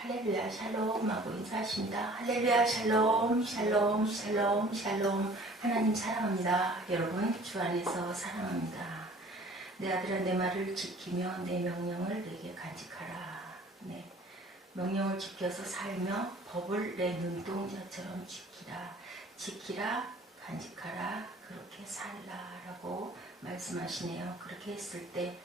할렐루야 샬롬 하고 인사하십니다. 할렐루야 샬롬 샬롬 샬롬 샬롬. 하나님 사랑합니다. 여러분 주 안에서 사랑합니다. 내 아들아 내 말을 지키며 내 명령을 내게 간직하라. 네. 명령을 지켜서 살며 법을 내 눈동자처럼 지키라. 지키라 간직하라 그렇게 살라라고 말씀하시네요. 그렇게 했을 때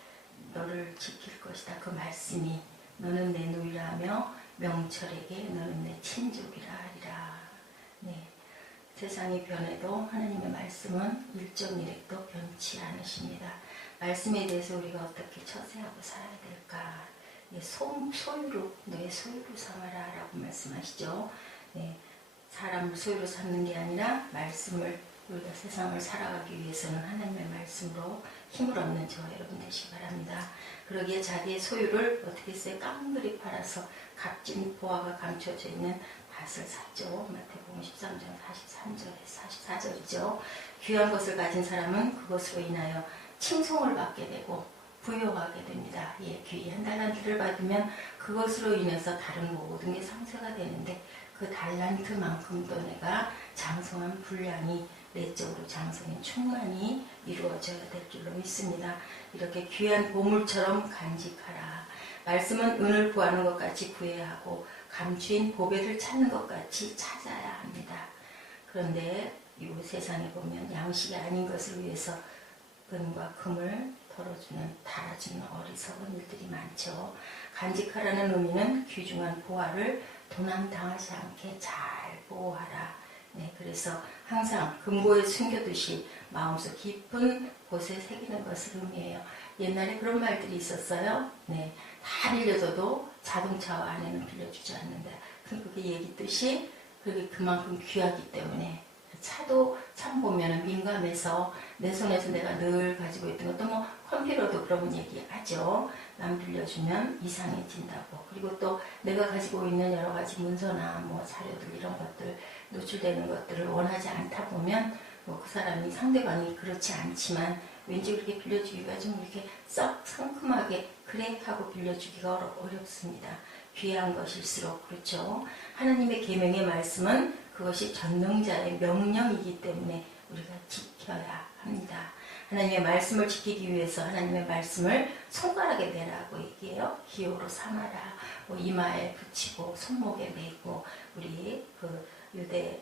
너를 지킬 것이다. 그 말씀이 너는 내 누이라며 명철에게 너는 내 친족이라 하리라. 네. 세상이 변해도 하나님의 말씀은 일정일액도 변치 않으십니다. 말씀에 대해서 우리가 어떻게 처세하고 살아야 될까? 네. 소유로 너의 소유로 삼아라 라고 말씀하시죠. 네. 사람을 소유로 삼는 게 아니라 말씀을 우리가 세상을 살아가기 위해서는 하나님의 말씀으로 힘을 얻는 저 여러분 되시기 바랍니다. 그러기에 자기의 소유를 어떻게 했어요? 깡그리 팔아서 값진 보화가 감춰져 있는 밭을 샀죠. 마태복음 13장 43절에 44절이죠. 귀한 것을 가진 사람은 그것으로 인하여 칭송을 받게 되고 부여하게 됩니다. 예, 귀한 달란트를 받으면 그것으로 인해서 다른 모든 게 상쇄가 되는데 그 달란트만큼도 내가 장성한 분량이 내적으로 장성인 충만이 이루어져야 될 줄로 믿습니다. 이렇게 귀한 보물처럼 간직하라. 말씀은 은을 구하는 것 같이 구해야 하고 감추인 보배를 찾는 것 같이 찾아야 합니다. 그런데 이 세상에 보면 양식이 아닌 것을 위해서 은과 금을 달아주는 어리석은 일들이 많죠. 간직하라는 의미는 귀중한 보화를 도난당하지 않게 잘 보호하라. 네, 그래서 항상 금고에 숨겨두시 마음속 깊은 곳에 새기는 것을 의미해요. 옛날에 그런 말들이 있었어요. 네, 다 빌려줘도 자동차와 아내는 빌려주지 않는다. 그게 얘기 뜻이 그게 그만큼 귀하기 때문에 차도 참 보면은 민감해서 내 손에서 내가 늘 가지고 있던 것도 뭐 컴퓨터도 그런 얘기하죠. 남 빌려주면 이상해진다고. 그리고 또 내가 가지고 있는 여러 가지 문서나 뭐 자료들 이런 것들 노출되는 것들을 원하지 않다 보면 뭐 그 사람이 상대방이 그렇지 않지만 왠지 그렇게 빌려주기가 좀 이렇게 썩 상큼하게 그래 하고 빌려주기가 어렵습니다. 귀한 것일수록 그렇죠. 하나님의 계명의 말씀은 그것이 전능자의 명령이기 때문에 우리가 지켜야 합니다. 하나님의 말씀을 지키기 위해서 하나님의 말씀을 손가락에 매라고 얘기해요. 기호로 삼아라. 뭐 이마에 붙이고 손목에 매고 우리 그 유대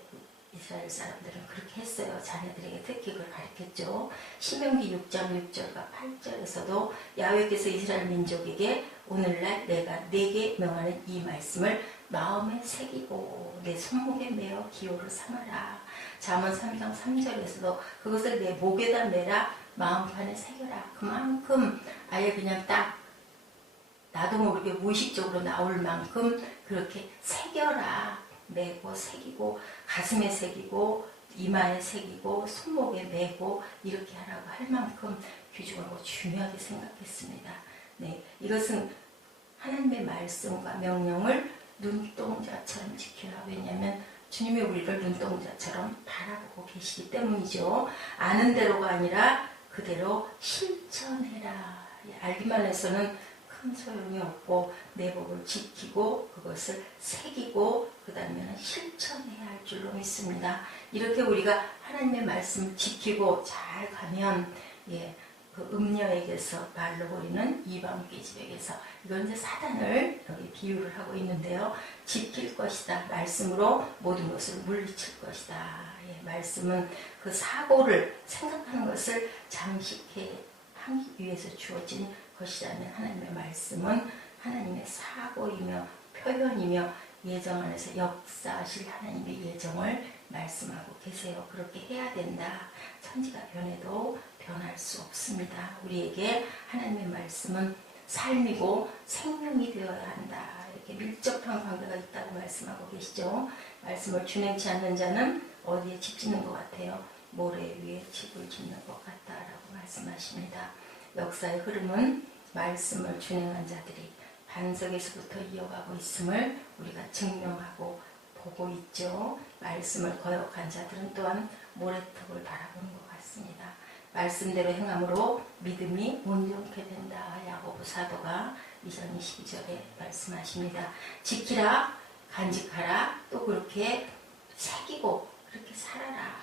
이스라엘 사람들은 그렇게 했어요. 자녀들에게 특히 그걸 가르쳤죠. 신명기 6장 6절과 8절에서도 야훼께서 이스라엘 민족에게 오늘날 내가 네게 명하는 이 말씀을 마음에 새기고 내 손목에 매어 기호를 삼아라. 잠언 3장 3절에서도 그것을 내 목에다 매라. 마음판에 새겨라. 그만큼 아예 그냥 딱 나도 모르게 무의식적으로 나올 만큼 그렇게 새겨라. 매고 새기고 가슴에 새기고 이마에 새기고 손목에 매고 이렇게 하라고 할 만큼 귀중하고 중요하게 생각했습니다. 네, 이것은 하나님의 말씀과 명령을 눈동자처럼 지키라. 왜냐하면 주님이 우리를 눈동자처럼 바라보고 계시기 때문이죠. 아는 대로가 아니라 그대로 실천해라. 알기만 해서는 큰 소용이 없고 내 법을 지키고 그것을 새기고 그 다음에는 실천해야 할 줄로 믿습니다. 이렇게 우리가 하나님의 말씀을 지키고 잘 가면 그 음녀에게서 말로 보이는 이방 계집에게서 이건 이제 사단을 여기 비유를 하고 있는데요. 지킬 것이다. 말씀으로 모든 것을 물리칠 것이다. 말씀은 그 사고를 생각하는 것을 장식해 하기 위해서 주어진 것이라면 하나님의 말씀은 하나님의 사고이며 표현이며 예정 안에서 역사하실 하나님의 예정을 말씀하고 계세요. 그렇게 해야 된다. 천지가 변해도 변할 수 없습니다. 우리에게 하나님의 말씀은 삶이고 생명이 되어야 한다. 이렇게 밀접한 관계가 있다고 말씀하고 계시죠. 말씀을 준행치 않는 자는 어디에 집 짓는 것 같아요? 모래 위에 집을 짓는 것 같다라고 말씀하십니다. 역사의 흐름은 말씀을 준행한 자들이 반석에서부터 이어가고 있음을 우리가 증명하고 보고 있죠. 말씀을 거역한 자들은 또한 모래톱을 바라보는 것 같습니다. 말씀대로 행함으로 믿음이 온전케 된다. 야고보 사도가 2장 22절에 말씀하십니다. 지키라, 간직하라, 또 그렇게 새기고 그렇게 살아라.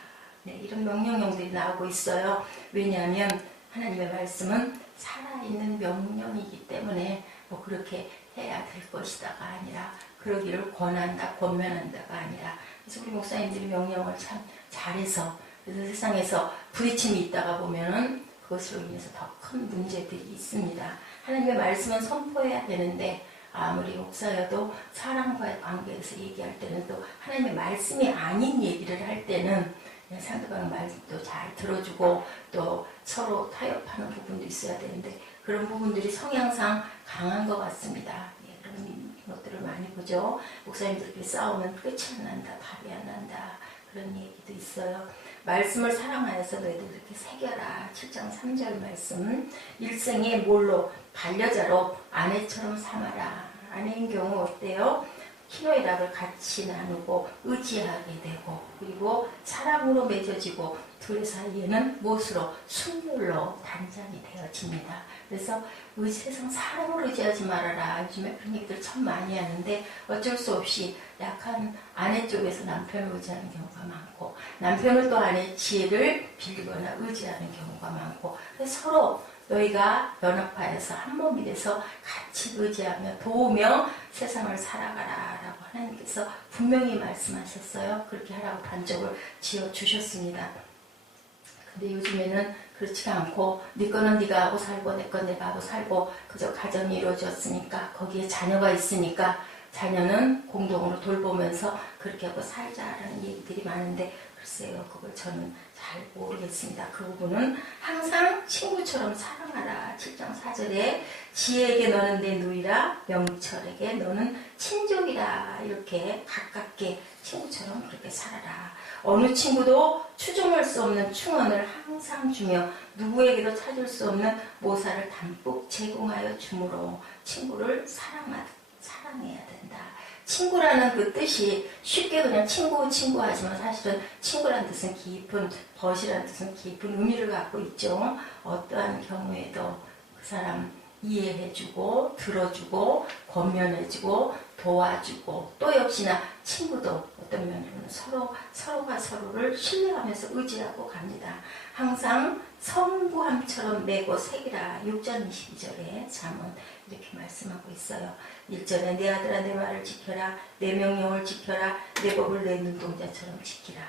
네, 이런 명령형들이 나오고 있어요. 왜냐하면 하나님의 말씀은 살아있는 명령이기 때문에 뭐 그렇게 해야 될 것이다가 아니라 그러기를 권한다, 권면한다가 아니라 그래서 우리 목사님들이 명령을 참 잘해서 그래서 세상에서 부딪힘이 있다가 보면은 그것으로 인해서 더 큰 문제들이 있습니다. 하나님의 말씀은 선포해야 되는데 아무리 목사여도 사람과의 관계에서 얘기할 때는 또 하나님의 말씀이 아닌 얘기를 할 때는 상대방 말도 잘 들어주고 또 서로 타협하는 부분도 있어야 되는데 그런 부분들이 성향상 강한 것 같습니다. 그런 것들을 많이 보죠. 목사님들끼리 싸우면 끝이 안 난다, 답이 안 난다. 그런 얘기도 있어요. 말씀을 사랑하여서 너희도 그렇게 새겨라. 7장 3절 말씀. 일생에 뭘로? 반려자로 아내처럼 삼아라. 아내인 경우 어때요? 희노애락을 같이 나누고 의지하게 되고 그리고 사랑으로 맺어지고 둘 사이에는 무엇으로? 순결로 단장이 되어집니다. 그래서 세상 사람을 의지하지 말아라. 요즘에 그런 얘기들 참 많이 하는데 어쩔 수 없이 약한 아내 쪽에서 남편을 의지하는 경우가 많고 남편은 또 아내의 지혜를 빌리거나 의지하는 경우가 많고 그래서 서로 너희가 연합하여서 한 몸이 돼서 같이 의지하며 도우며 세상을 살아가라 라고 하나님께서 분명히 말씀하셨어요. 그렇게 하라고 반쪽을 지어주셨습니다. 근데 요즘에는 그렇지가 않고 네 거는 네가 하고 살고 내 건 내가 하고 살고 그저 가정이 이루어졌으니까 거기에 자녀가 있으니까 자녀는 공동으로 돌보면서 그렇게 하고 살자라는 얘기들이 많은데 글쎄요, 그걸 저는 잘 모르겠습니다. 그 부분은 항상 친구처럼 사랑하라. 7장 4절에 지혜에게 너는 내 누이라 명철에게 너는 친족이라. 이렇게 가깝게 친구처럼 그렇게 살아라. 어느 친구도 추종할 수 없는 충언을 항상 주며 누구에게도 찾을 수 없는 모사를 담뿍 제공하여 주므로 친구를 사랑해야 된다. 친구라는 그 뜻이 쉽게 그냥 친구 하지만 사실은 친구라는 뜻은 깊은, 벗이라는 뜻은 깊은 의미를 갖고 있죠. 어떠한 경우에도 그 사람 이해해주고 들어주고 권면해주고 도와주고 또 역시나 친구도 어떤 면으로는 서로가 서로를 신뢰하면서 의지하고 갑니다. 항상 성부함처럼 매고 새기라. 6장 22절에 잠언 이렇게 말씀하고 있어요. 1절에 내 아들아 내 말을 지켜라. 내 명령을 지켜라. 내 법을 내 눈동자처럼 지키라.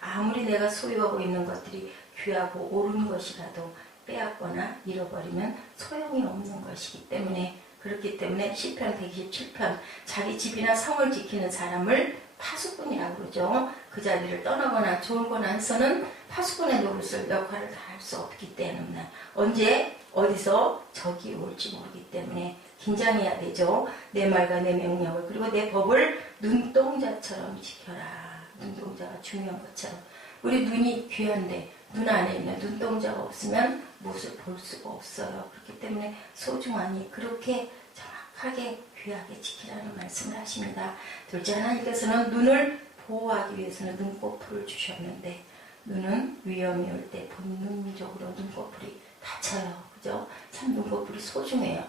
아무리 내가 소유하고 있는 것들이 귀하고 옳은 것이라도 빼앗거나 잃어버리면 소용이 없는 것이기 때문에 그렇기 때문에 시편 127편 자기 집이나 성을 지키는 사람을 파수꾼이라고 그러죠. 그 자리를 떠나거나 졸거나 해서는 파수꾼의 노릇을 역할을 다 할 수 없기 때문에 언제 어디서 적이 올지 모르기 때문에 긴장해야 되죠. 내 말과 내 명령을 그리고 내 법을 눈동자처럼 지켜라. 눈동자가 중요한 것처럼 우리 눈이 귀한데 눈 안에 있는 눈동자가 없으면 무엇을 볼 수가 없어요. 그렇기 때문에 소중하니 그렇게 정확하게 귀하게 지키라는 말씀을 하십니다. 둘째 하나님께서는 눈을 보호하기 위해서는 눈꺼풀을 주셨는데 눈은 위험이 올 때 본능적으로 눈꺼풀이 다쳐요. 그죠? 참 눈꺼풀이 소중해요.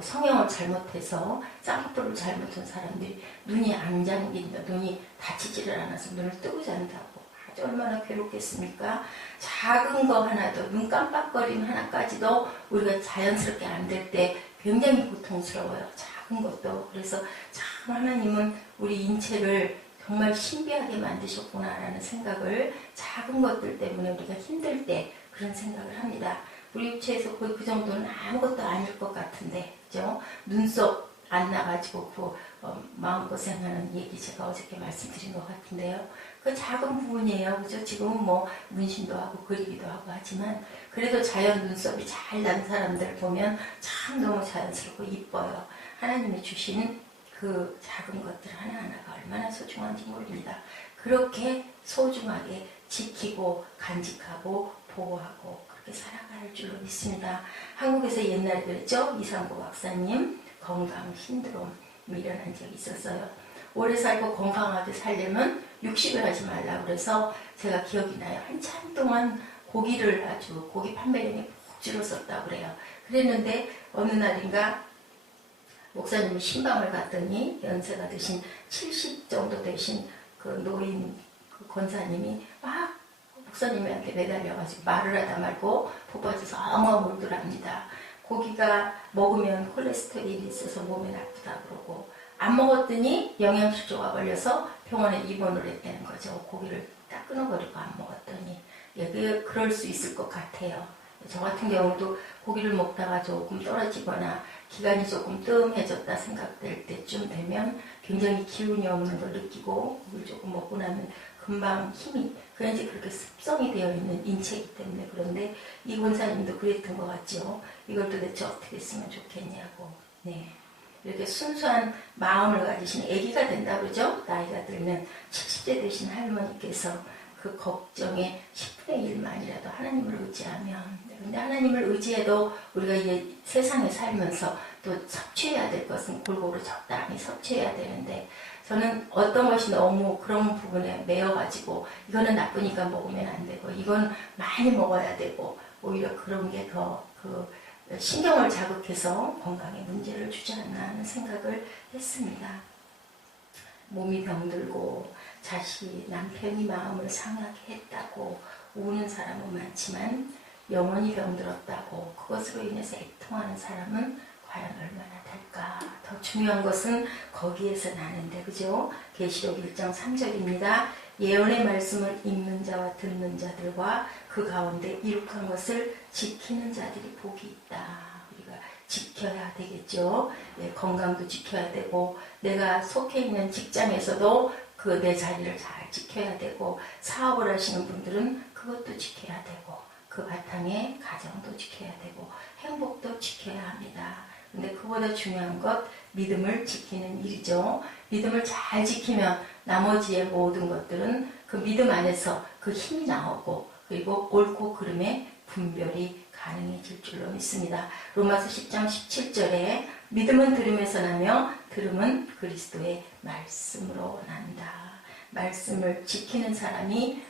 성형을 잘못해서 쌍꺼풀을 잘못한 사람들이 눈이 안 잠긴다. 눈이 다치지를 않아서 눈을 뜨고 잔다고. 아주 얼마나 괴롭겠습니까? 작은 거 하나도 눈 깜빡거림 하나까지도 우리가 자연스럽게 안 될 때 굉장히 고통스러워요. 작은 것도. 그래서 참 하나님은 우리 인체를 정말 신비하게 만드셨구나라는 생각을 작은 것들 때문에 우리가 힘들 때 그런 생각을 합니다. 우리 육체에서 거의 그 정도는 아무것도 아닐 것 같은데, 그죠? 눈썹 안 나가지고 마음고생하는 얘기 제가 어저께 말씀드린 것 같은데요. 그 작은 부분이에요. 그죠? 지금은 뭐 문신도 하고 그리기도 하고 하지만 그래도 자연 눈썹이 잘 난 사람들 보면 참 너무 자연스럽고 이뻐요. 하나님이 주신 그 작은 것들 하나하나가 얼마나 소중한지 모릅니다. 그렇게 소중하게 지키고 간직하고 보호하고 그렇게 살아갈 줄로 믿습니다. 한국에서 옛날에 그랬죠? 이상구 박사님 건강 신드롬이 일어난 적이 있었어요. 오래 살고 건강하게 살려면 육식을 하지 말라고 그래서 제가 기억이 나요. 한참 동안 고기 판매량이 억지로 썼다고 그래요. 그랬는데 어느 날인가 목사님이 신방을 갔더니 연세가 드신 70 정도 되신 그 노인 그 권사님이 막 목사님한테 매달려가지고 말을 하다 말고 복받쳐서 엉엉 울더랍니다. 고기가 먹으면 콜레스테롤이 있어서 몸에 나쁘다 그러고 안 먹었더니 영양실조가 걸려서 병원에 입원을 했다는 거죠. 고기를 딱 끊어버리고 안 먹었더니. 예, 그럴 수 있을 것 같아요. 저 같은 경우도 고기를 먹다가 조금 떨어지거나 기간이 조금 뜸해졌다 생각될 때쯤 되면 굉장히 기운이 없는 걸 느끼고 고기를 조금 먹고 나면 금방 힘이 그런지 그렇게 습성이 되어 있는 인체이기 때문에 그런데 이 권사님도 그랬던 것 같죠. 이걸 도대체 어떻게 했으면 좋겠냐고. 네. 이렇게 순수한 마음을 가지신 아기가 된다 그러죠. 나이가 들면 70대 되신 할머니께서 그 걱정의 10분의 1만이라도 하나님을 의지하면 근데 하나님을 의지해도 우리가 이 세상에 살면서 또 섭취해야 될 것은 골고루 적당히 섭취해야 되는데 저는 어떤 것이 너무 그런 부분에 매여가지고 이거는 나쁘니까 먹으면 안 되고 이건 많이 먹어야 되고 오히려 그런 게 더 신경을 자극해서 건강에 문제를 주지 않나 하는 생각을 했습니다. 몸이 병들고 남편이 마음을 상하게 했다고 우는 사람은 많지만 영혼이 병들었다고 그것으로 인해서 애통하는 사람은 과연 얼마나 될까. 더 중요한 것은 거기에서 나는데 그죠? 계시록 1장 3절입니다. 예언의 말씀을 읽는 자와 듣는 자들과 그 가운데 이룩한 것을 지키는 자들이 복이 있다. 우리가 지켜야 되겠죠. 네, 건강도 지켜야 되고 내가 속해 있는 직장에서도 그 내 자리를 잘 지켜야 되고 사업을 하시는 분들은 그것도 지켜야 되고 그 바탕에 가정도 지켜야 되고 행복도 지켜야 합니다. 근데 그보다 중요한 것 믿음을 지키는 일이죠. 믿음을 잘 지키면 나머지의 모든 것들은 그 믿음 안에서 그 힘이 나오고 그리고 옳고 그름의 분별이 가능해질 줄로 믿습니다. 로마서 10장 17절에 믿음은 들음에서 나며 들음은 그리스도의 말씀으로 난다. 말씀을 지키는 사람이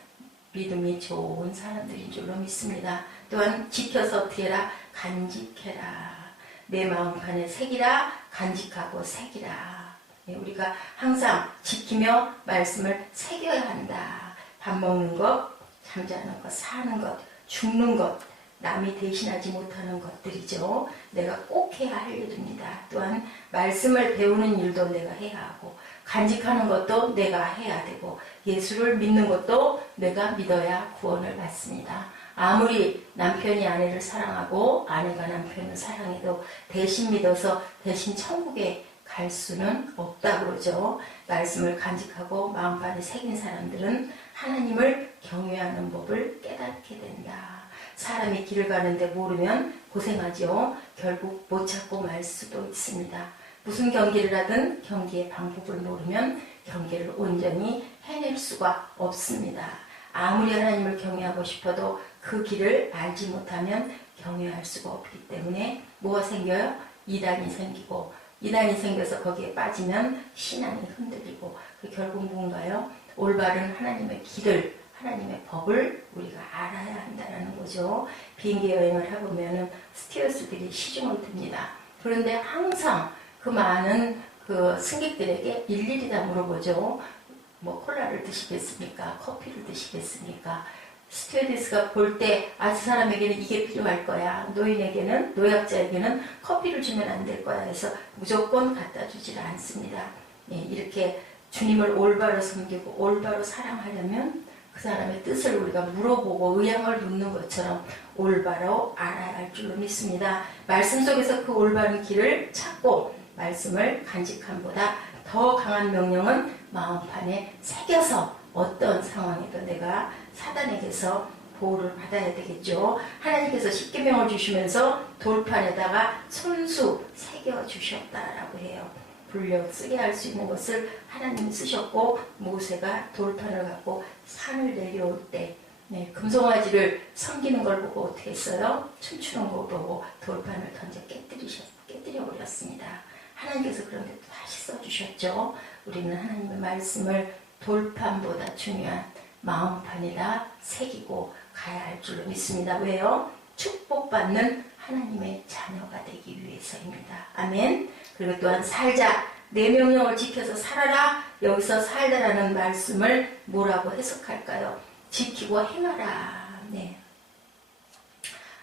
믿음이 좋은 사람들인 줄로 믿습니다. 또한 지켜서 어떻게 해라? 간직해라. 내 마음판에 새기라. 간직하고 새기라. 우리가 항상 지키며 말씀을 새겨야 한다. 밥 먹는 것, 잠자는 것, 사는 것, 죽는 것, 남이 대신하지 못하는 것들이죠. 내가 꼭 해야 할 일입니다. 또한 말씀을 배우는 일도 내가 해야 하고 간직하는 것도 내가 해야 되고 예수를 믿는 것도 내가 믿어야 구원을 받습니다. 아무리 남편이 아내를 사랑하고 아내가 남편을 사랑해도 대신 믿어서 대신 천국에 갈 수는 없다 그러죠. 말씀을 간직하고 마음판에 새긴 사람들은 하나님을 경외하는 법을 깨닫게 된다. 사람이 길을 가는데 모르면 고생하죠. 결국 못 찾고 말 수도 있습니다. 무슨 경기를 하든 경기의 방법을 모르면 경기를 온전히 해낼 수가 없습니다. 아무리 하나님을 경외하고 싶어도 그 길을 알지 못하면 경외할 수가 없기 때문에 뭐가 생겨요? 이단이 생기고 이단이 생겨서 거기에 빠지면 신앙이 흔들리고 결국 뭔가요? 올바른 하나님의 길을 하나님의 법을 우리가 알아야 한다는 거죠. 비행기 여행을 해보면 스튜어스들이 시중을 듭니다. 그런데 항상 그 많은 그 승객들에게 일일이 다 물어보죠. 뭐 콜라를 드시겠습니까? 커피를 드시겠습니까? 스튜어디스가 볼 때 저 사람에게는 이게 필요할 거야. 노인에게는 노약자에게는 커피를 주면 안 될 거야 해서 무조건 갖다 주지를 않습니다. 예, 이렇게 주님을 올바로 섬기고 올바로 사랑하려면 그 사람의 뜻을 우리가 물어보고 의향을 묻는 것처럼 올바로 알아야 할 줄로 믿습니다. 말씀 속에서 그 올바른 길을 찾고 말씀을 간직함보다 더 강한 명령은 마음판에 새겨서 어떤 상황에도 내가 사단에게서 보호를 받아야 되겠죠. 하나님께서 십계명을 주시면서 돌판에다가 손수 새겨주셨다라고 해요. 불력 쓰게 할 수 있는 것을 하나님이 쓰셨고 모세가 돌판을 갖고 산을 내려올 때 금송아지를 섬기는 걸 보고 어떻게 했어요? 춤추는 걸 보고 돌판을 던져 깨뜨려버렸습니다. 하나님께서 그런데 또 다시 써주셨죠. 우리는 하나님의 말씀을 돌판보다 중요한 마음판에다 새기고 가야 할 줄로 믿습니다. 왜요? 축복받는 하나님의 자녀가 되기 위해서입니다. 아멘. 그리고 또한 살자, 내 명령을 지켜서 살아라. 여기서 살다라는 말씀을 뭐라고 해석할까요? 지키고 행하라. 네.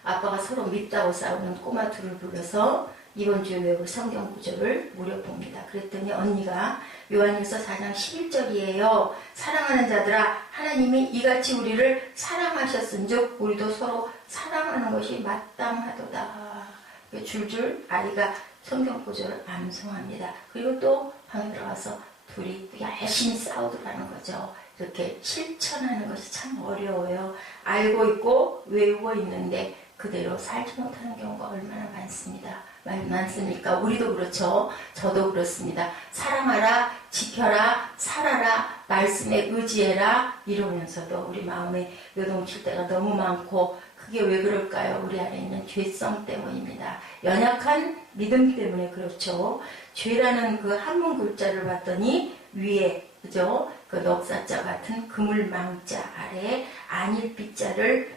아빠가 서로 밉다고 싸우는 꼬마 둘을 불러서 이번 주에 외울 성경 구절을 물어봅니다. 그랬더니 언니가 요한일서 4장 11절이에요. 사랑하는 자들아, 하나님이 이같이 우리를 사랑하셨은즉 우리도 서로 사랑하는 것이 마땅하도다. 줄줄 아이가 성경 구절을 암송합니다. 그리고 또 방에 들어가서 둘이 열심히 싸우더라는 거죠. 이렇게 실천하는 것이 참 어려워요. 알고 있고 외우고 있는데 그대로 살지 못하는 경우가 얼마나 많습니까? 우리도 그렇죠. 저도 그렇습니다. 사랑하라, 지켜라, 살아라, 말씀에 의지해라 이러면서도 우리 마음에 요동칠 때가 너무 많고 그게 왜 그럴까요? 우리 안에 있는 죄성 때문입니다. 연약한 믿음 때문에 그렇죠. 죄라는 그 한문 글자를 봤더니 위에 그죠? 그 넉사자 같은 그물망자 아래 안일빛자를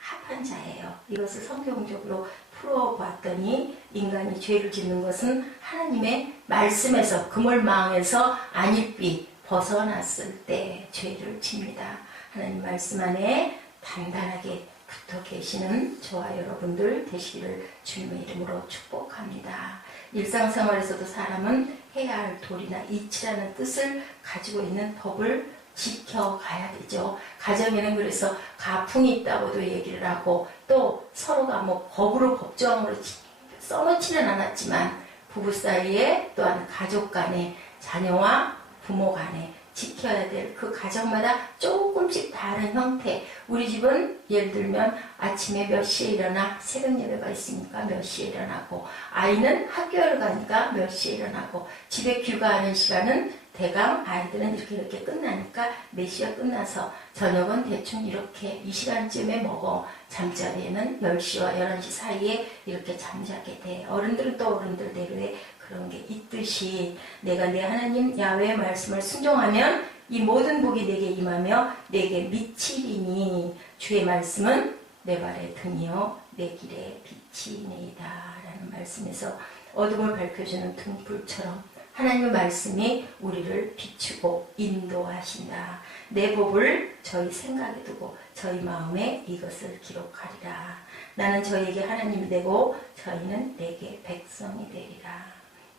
합한 자예요. 이것을 성경적으로 풀어봤더니 인간이 죄를 짓는 것은 하나님의 말씀에서 그물망에서 안일빛 벗어났을 때 죄를 집니다. 하나님 말씀 안에 단단하게 붙어 계시는 저와 여러분들 되시기를 주님의 이름으로 축복합니다. 일상생활에서도 사람은 해야 할 도리나 이치라는 뜻을 가지고 있는 법을 지켜가야 되죠. 가정에는 그래서 가풍이 있다고도 얘기를 하고 또 서로가 뭐 법으로 법정으로 써놓지는 않았지만 부부 사이에 또한 가족 간에 자녀와 부모 간에 지켜야 될 그 가정마다 조금씩 다른 형태. 우리 집은 예를 들면 아침에 몇 시에 일어나 새벽 예배가 있으니까 몇 시에 일어나고 아이는 학교를 가니까 몇 시에 일어나고 집에 귀가하는 시간은 대강 아이들은 이렇게 끝나니까 4시가 끝나서 저녁은 대충 이렇게 이 시간쯤에 먹어. 잠자리에는 10시와 11시 사이에 이렇게 잠자게 돼. 어른들은 또 어른들대로의 그런 게 있듯이 내가 내 하나님 야훼의 말씀을 순종하면 이 모든 복이 내게 임하며 내게 미치리니 주의 말씀은 내 발의 등이요 내 길의 빛이니이다 라는 말씀에서 어둠을 밝혀주는 등불처럼 하나님의 말씀이 우리를 비추고 인도하신다. 내 법을 저희 생각에 두고 저희 마음에 이것을 기록하리라. 나는 저희에게 하나님이 되고 저희는 내게 백성이 되리라.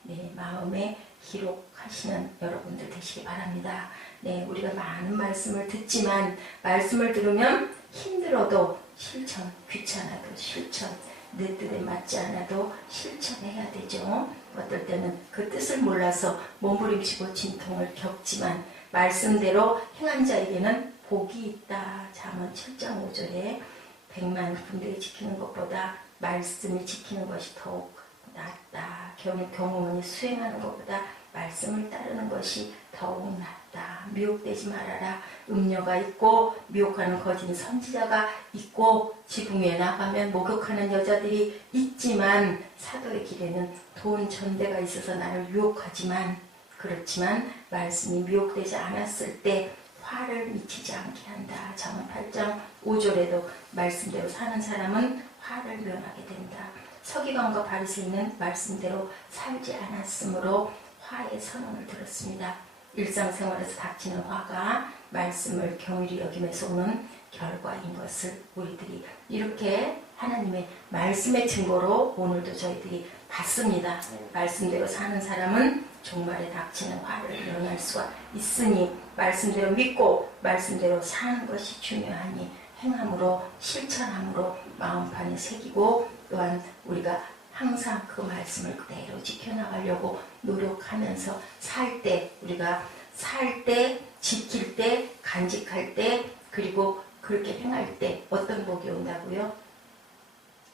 네, 마음에 기록하시는 여러분들 되시기 바랍니다. 네, 우리가 많은 말씀을 듣지만 말씀을 들으면 힘들어도 실천, 귀찮아도 실천, 내 뜻에 맞지 않아도 실천해야 되죠. 어떨 때는 그 뜻을 몰라서 몸부림치고 진통을 겪지만 말씀대로 행한 자에게는 복이 있다. 잠언 7장 5절에 100만 군대 지키는 것보다 말씀을 지키는 것이 더욱 낫다. 경호원이 수행하는 것보다 말씀을 따르는 것이 더욱 낫다. 미혹되지 말아라. 음녀가 있고 미혹하는 거짓 선지자가 있고 지붕에 나가면 목욕하는 여자들이 있지만 사도의 길에는 돈 전대가 있어서 나를 유혹하지만 그렇지만 말씀이 미혹되지 않았을 때 화를 미치지 않게 한다. 잠언 8장 5절에도 말씀대로 사는 사람은 화를 면하게 된다. 서기관과 바리새인은 말씀대로 살지 않았으므로 화의 선언을 들었습니다. 일상생활에서 닥치는 화가 말씀을 경휼히 여김에서 오는 결과인 것을 우리들이 이렇게 하나님의 말씀의 증거로 오늘도 저희들이 봤습니다. 말씀대로 사는 사람은 종말에 닥치는 화를 면할 수가 있으니 말씀대로 믿고 말씀대로 사는 것이 중요하니 행함으로 실천함으로 마음판에 새기고 또한 우리가 항상 그 말씀을 그대로 지켜나가려고 노력하면서 살 때 우리가 살 때 지킬 때 간직할 때 그리고 그렇게 행할 때 어떤 복이 온다고요?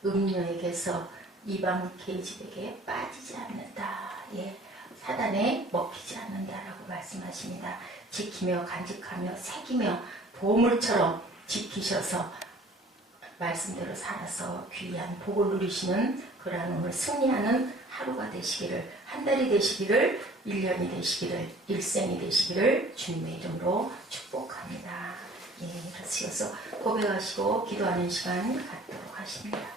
음녀에게서 이방 계집에게 빠지지 않는다. 예, 사단에 먹히지 않는다라고 말씀하십니다. 지키며 간직하며 새기며 보물처럼 지키셔서 말씀대로 살아서 귀한 복을 누리시는 그러한 오늘 승리하는 하루가 되시기를, 한 달이 되시기를, 1년이 되시기를, 일생이 되시기를 주님의 이름으로 축복합니다. 예, 그래서 고백하시고 기도하는 시간 갖도록 하십니다.